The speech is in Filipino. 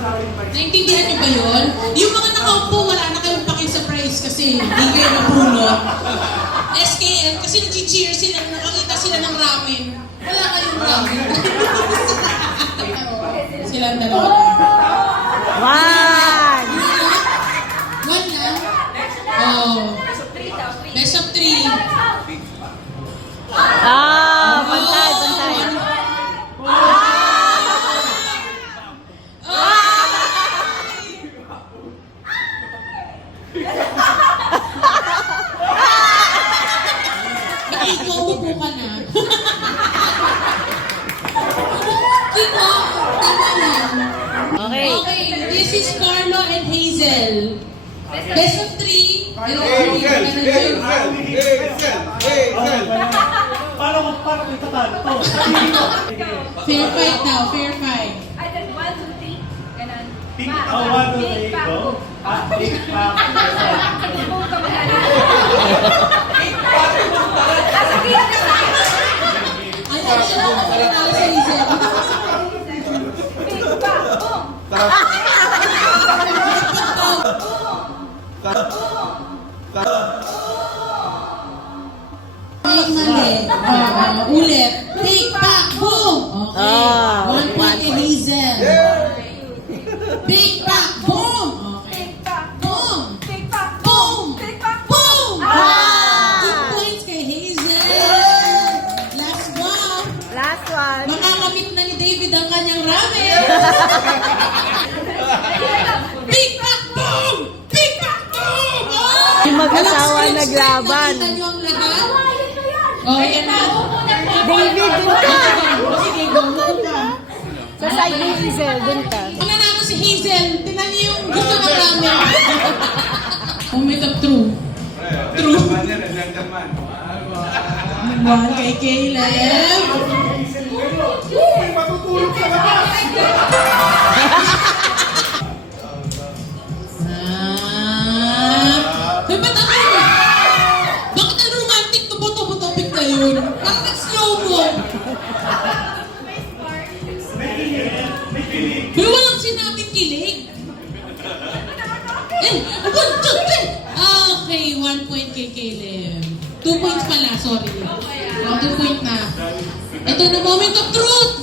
Naintindihan niyo ba yun? Yung mga nakaupo, wala na kayong paki-surprise kasi hindi kayo mapulot. SKL, kasi nag-cheer sila, nakakita sila ng ramen. Wala kayong ramen. Sila ang dalawa. One! One lang? Oh. Best of 3. Ah, pantay, pantay. Ikaw, upo ka na. Ikaw, tama lang. Okay. Okay, this is Carlo and Hazel. Best of 3. Paano may tatalo to? Fair fight daw, fair fight. I said 1, 2, 3. Ganun. Tik, Pa. oh, 1, 2, 3, Tik, pa. go. Ah, tik, pa. Move ka mahala. Nasa gilid ka sa akin. Ay, ano siya ako sa Hazel? Tik, pa. Boom. Ay, mali. Ulit. Take back, boom! Okay. Ah, 1 point kay Hazel. Take back, boom! Okay. Tik, pa. Boom! Tik, pa. Boom! Tik, pa. Boom! Ah! 2 points kay Hazel. Last one. Last one. Makakamit na ni David ang kanyang ramen. Big back, boom! Big back, boom! Oh! Yung mag-asawa Walang script, naglaban. nakita niyo ang lahat? Ayun ko yan. Oh, yan na. David, dun ka. Sige, go. Dun ka. Sa side ni Hazel, dun ka. Wala na ako si Hazel. Tinan niyo yung gusto ng ramen. Moment of true. True. One kay Caleb. Matutulog sa labas! Ba't bakit ang romantic to buto-buto-big na yun? Bakit nag-slow mo? Pero walang sinabing kilig. Eh, 1, 2, 3. Okay, 1 point kay Caleb. 2 points pala, sorry. 2 point na. Ito na moment of truth.